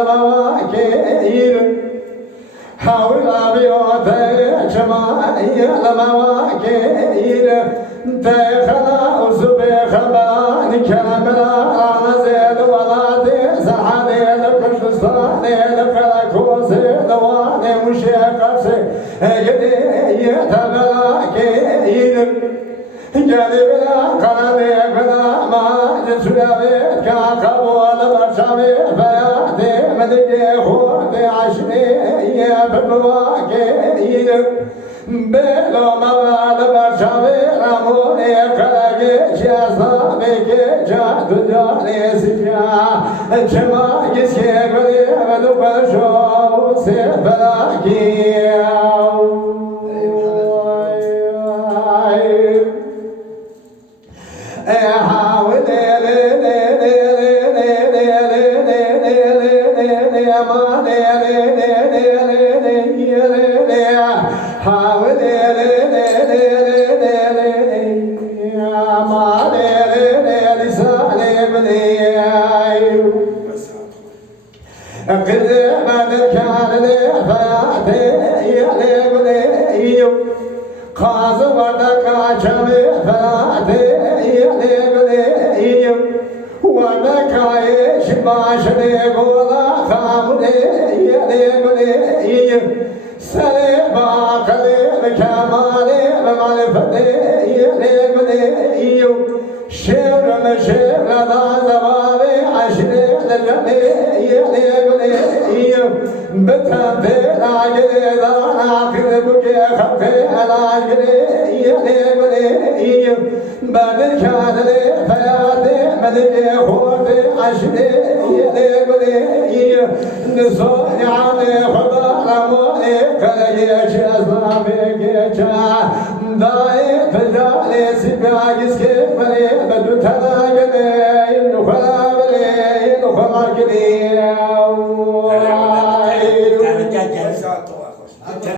المواكيل حاول أبيوتي جماعي المواكيل تخلا وزبيخ بلان كاملا عزيز ولادي سحاني لكردستاني لفلكوسي دواني مشيقسي يدي يتبلاكيل جالي بلا قلبي بلا ما جسولي كاكبول برشامي فياتي مدقي خوتي عشني ببواكيل بلو مواد برشامي رموني قلقي شاصابي جاد جاني سجا جما يسكي قلي بدو برشو سيبلاكي Kazı varda kaçamı felate yelebeleyim Varda kayış başını kola hamle yelebeleyim Seni bakalim kemale ve marifete yelebeleyim Şevrimi şevrada zavallı aşırı lezemi yelebeleyim Beten belagili dana kırbuke hakkı elagili yelebeleyim Bedir kâdili feyadi medike hurdi aşri yelebeleyim Nizoni ani khuda ramoni kalegi çezami geçe Dai tecali sibya giski bari bedu tela